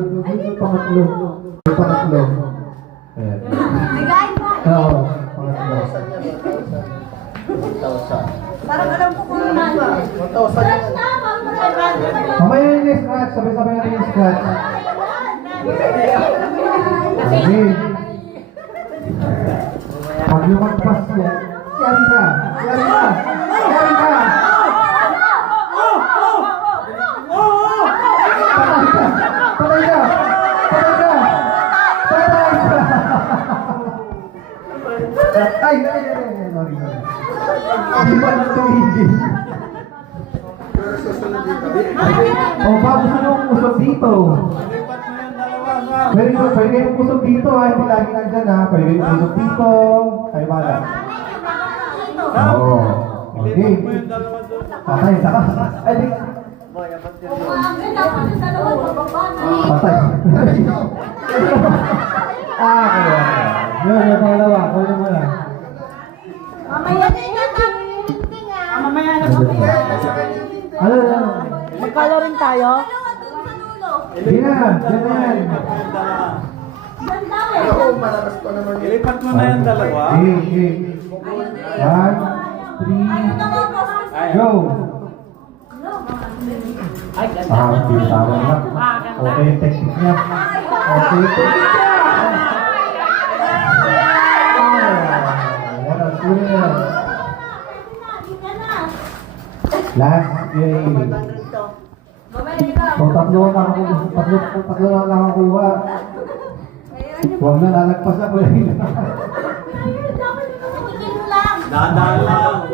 Pangatlo. Pangatlo. Ayan. Oo, pangatlo. Parang alam ko kung ano. Mamaya yun yung scratch. Sabay-sabay natin yung scratch. Okay. Pag lumagpas yan, yari ka! Yari ka! Yari ka! Patay ka! Patay ka! Patay ka! Ay! Sorry. Hindi pa na tumigil. O, bago sa yung pusok dito. Pwede yung pusok dito ha, hindi lagi nandyan ha. Pwede yung pusok dito. Kayo bala. Oo. Okay. Patay, saka. Ay, di. Patay. Okay. Yun, pangalawa. Kunin mo na. Mamaya na yung tinting ah. Mamaya na po. Ano? Mag-coloring tayo? Hindi na. Diyan na yan. Ilipat mo na yung dalawa. Okay. 1, 3, go! Okay, tama na. Okay yung technique niya. Okay yung technique niya! What else? Kunin na. Last game. So, tatlo na lang kuha. Huwag na lalagpas na po yun. Dahan-dahan lang.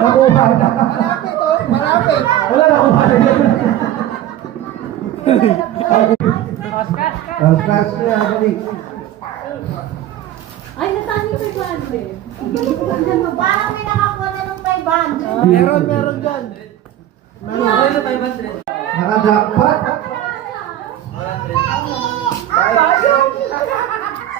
Nakuha na. Malapit. Wala nakuha na yan. Scratch na, dali. Ay, nasaan yung 500? Parang may nakakuha na ng 500. Meron dyan. Naka-jackpot.